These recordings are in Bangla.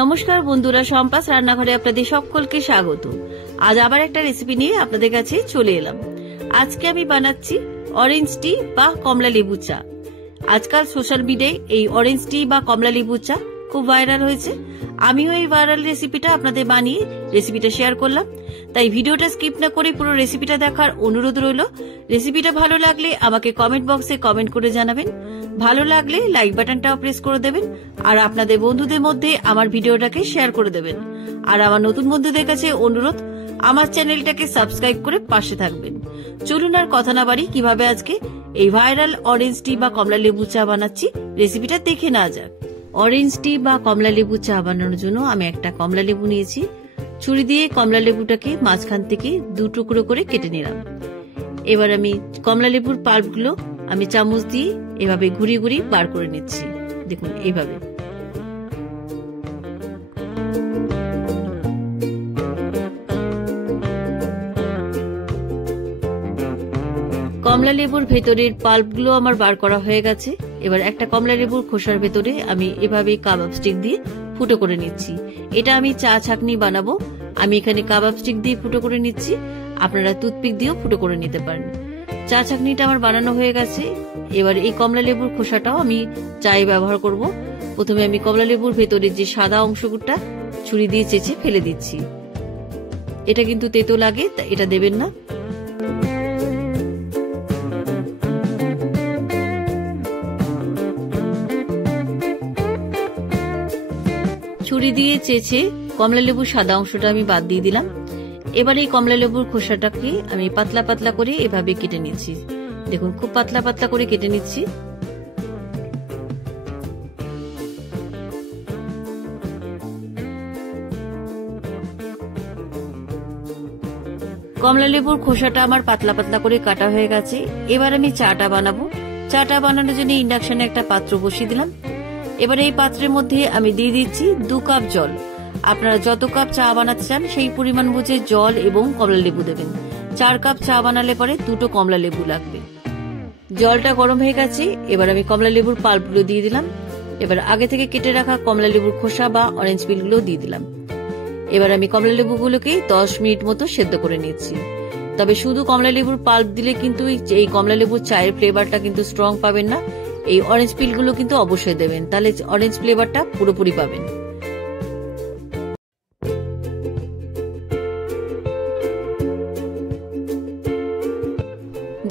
নমস্কার বন্ধুরা, সম্পাস রান্নাঘরে আপনাদের সকলকে স্বাগত। আজ আবার একটা রেসিপি নিয়ে আপনাদের কাছে চলে এলাম। আজকে আমি বানাচ্ছি অরেঞ্জ টি বা কমলা লেবু চা। আজকাল সোশ্যাল মিডিয়ায় এই অরেঞ্জ টি বা কমলা লেবু চা খুব ভাইরাল হয়েছে। আমিও এই ভাইরাল রেসিপিটা আপনাদের বানিয়ে রেসিপিটা শেয়ার করলাম। তাই ভিডিওটা স্কিপ না করে পুরো রেসিপিটা দেখার অনুরোধ রইল। রেসিপিটা ভালো লাগলে আমাকে কমেন্ট বক্সে কমেন্ট করে জানাবেন। ভালো লাগলে লাইক বাটনটাও প্রেস করে দেবেন আর আপনাদের বন্ধুদের মধ্যে আমার ভিডিওটাকে শেয়ার করে দেবেন। আর আমার নতুন বন্ধুদের কাছে অনুরোধ, আমার চ্যানেলটাকে সাবস্ক্রাইব করে পাশে থাকবেন। চলুন আর কথা না বাড়ি, কিভাবে আজকে এই ভাইরাল অরেঞ্জ টি বা কমলা লেবু চা বানাচ্ছি রেসিপিটা দেখে নেওয়া যাক। অরেঞ্জ টি বা কমলা লেবু চা বানানোর জন্য আমি একটা কমলা লেবু নিয়েছি। ছুরি দিয়ে কমলা লেবুটাকে মাঝখান থেকে দু টুকরো করে কেটে নিলাম। এবার আমি কমলা লেবুর পাল্পগুলো আমি চামচ দিয়ে এভাবে ঘুরিয়ে ঘুরিয়ে বার করে নিচ্ছি। দেখুন এইভাবে। কমলা লেবুর ভেতরের পাল্পগুলো আমার বার করা হয়ে গেছে। এবার একটা কমলা লেবুর খোসার ভেতরে আমি এভাবে কাবাব স্টিক দিয়ে ফুটো করে নিচ্ছি। এটা আমি চা ছাঁকনি বানাবো। আমি এখানে কাবাব স্টিক দিয়ে ফুটো করে নিচ্ছি, আপনারা টুথপিক দিয়েও ফুটো করে নিতে পারেন। চা ছাঁকনিটা আমার বানানো হয়ে গেছে। এবার এই কমলা লেবুর খোসাটাও আমি চায়ে ব্যবহার করব। প্রথমে আমি কমলা লেবুর ভেতরে যে সাদা অংশটা ছুরি দিয়ে চেঁচে ফেলে দিচ্ছি। এটা কিন্তু তেতো লাগে, এটা দেবেন না। ছুরি দিয়ে চেঁচে কমলা লেবুর সাদা অংশটা আমি বাদ দিয়ে দিলাম। এবার এই কমলা লেবুর খোসাটাকে আমি পাতলা পাতলা করে এভাবে কেটে নিচ্ছি। দেখুন, খুব পাতলা পাতলা করে কেটে নিচ্ছি। কমলা লেবুর খোসাটা আমার পাতলা পাতলা করে কাটা হয়ে গেছে। এবার আমি চাটা বানাবো। চাটা বানানোর জন্য ইন্ডাকশনে একটা পাত্র বসিয়ে দিলাম। এবার এই পাত্রের মধ্যে আমি দিয়ে দিচ্ছি 2 কাপ জল। আপনারা যত কাপ চা বানাতে চান সেই পরিমাণ বুঝে জল এবং কমলা লেবু দেবেন। 4 কাপ চা বানালে পরে 2টো কমলা লেবু লাগবে। জলটা গরম হয়ে গেছে। এবার আমি কমলা লেবুর পাল্পগুলো দিয়ে দিলাম। এবার আগে থেকে কেটে রাখা কমলা লেবুর খোসা বা অরেঞ্জ পিলগুলো দিয়ে দিলাম। এবার আমি কমলা লেবুগুলোকে 10 মিনিট মতো সেদ্ধ করে নিচ্ছি। তবে শুধু কমলা লেবুর পাল্প দিলে কিন্তু এই কমলা লেবুর চায়ের ফ্লেভারটা কিন্তু স্ট্রং পাবেন না। এই অরেঞ্জ পিলগুলো কিন্তু অবশ্যই দেবেন, তাহলে অরেঞ্জ ফ্লেভারটা পুরোপুরি পাবেন।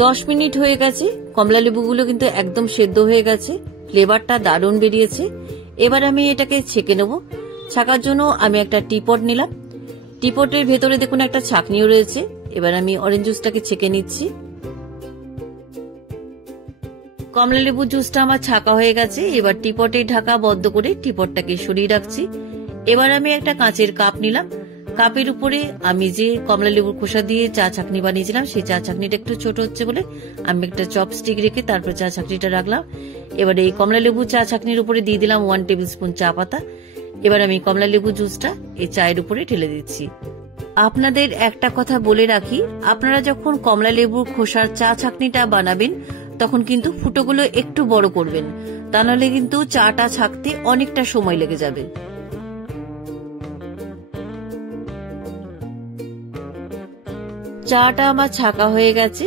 দশ মিনিট হয়ে গেছে। কমলা লেবুগুলো কিন্তু একদম সেদ্ধ হয়ে গেছে, ফ্লেভারটা দারুণ বেরিয়েছে। এবার আমি এটাকে ছেঁকে নেব। ছাকার জন্য আমি একটা টিপট নিলাম। টিপটের ভেতরে দেখুন একটা ছাঁকনিও রয়েছে। এবার আমি অরেঞ্জ জুসটাকে ছেঁকে নিচ্ছি। কমলা লেবুর জুসটা আমার ছাকা হয়ে গেছে। এবার টিপটের ঢাকা বন্ধ করে টিপটটাকে সরিয়ে রাখছি। এবার আমি একটা কাঁচের কাপ নিলাম। কাপের উপরে আমি যে কমলা লেবুর খোসা দিয়ে চা ছাঁকনি বানিয়েছিলাম সেই চা ছাঁকনিটা একটু ছোট হচ্ছে বলে আমি একটা চপস্টিক রেখে তারপর চা ছাঁকনিটা রাখলাম। এবার এই কমলা লেবু চা ছাঁকনির উপরে দিয়ে দিলাম 1 টেবিল স্পুন চা পাতা। এবার আমি কমলা লেবু জুসটা এই চায়ের উপরে ঢেলে দিচ্ছি। আপনাদের একটা কথা বলে রাখি, আপনারা যখন কমলা লেবুর খোসার চা ছাঁকনিটা বানাবেন তখন কিন্তু ফুটোগুলো একটু বড় করবেন, তা নাহলে কিন্তু চাটা ছাঁকতে অনেকটা সময় লেগে যাবে। চাটা আমার ছাকা হয়ে গেছে।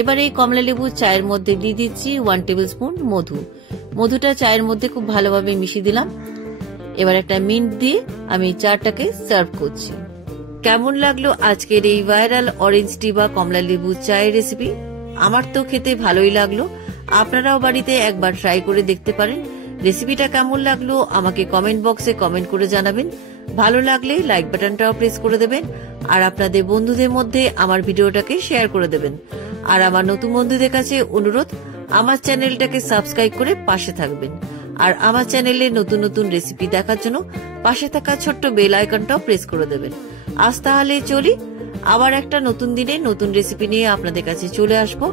এবার এই কমলা লেবু চায়ের মধ্যে দিয়ে দিচ্ছি 1 টেবিল স্পুন মধু। মধুটা চায়ের মধ্যে খুব ভালোভাবে মিশিয়ে দিলাম। এবার একটা মিন্ট দিয়ে আমি চাটাকে সার্ভ করছি। কেমন লাগলো আজকের এই ভাইরাল অরেঞ্জ টি বা কমলা লেবু চায়ের রেসিপি? আমার তো খেতে ভালোই লাগলো। আপনারাও বাড়িতে একবার ট্রাই করে দেখতে পারেন। রেসিপিটা কেমন লাগলো আমাকে কমেন্ট বক্সে কমেন্ট করে জানাবেন। ভালো লাগলে লাইক বাটনটাও প্রেস করে দেবেন আর আপনাদের বন্ধুদের মধ্যে আমার ভিডিওটাকে শেয়ার করে দেবেন। আর আমার নতুন বন্ধুদের কাছে অনুরোধ, আমার চ্যানেলটাকে সাবস্ক্রাইব করে পাশে থাকবেন। আর আমার চ্যানেলে নতুন নতুন রেসিপি দেখার জন্য পাশে থাকা ছোট্ট বেল আইকনটাও প্রেস করে দেবেন। আজ তাহলে চলি, আবার একটা নতুন দিনে নতুন রেসিপি নিয়ে আপনাদের কাছে চলে আসবো।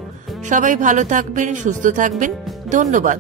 সবাই ভালো থাকবেন, সুস্থ থাকবেন। ধন্যবাদ।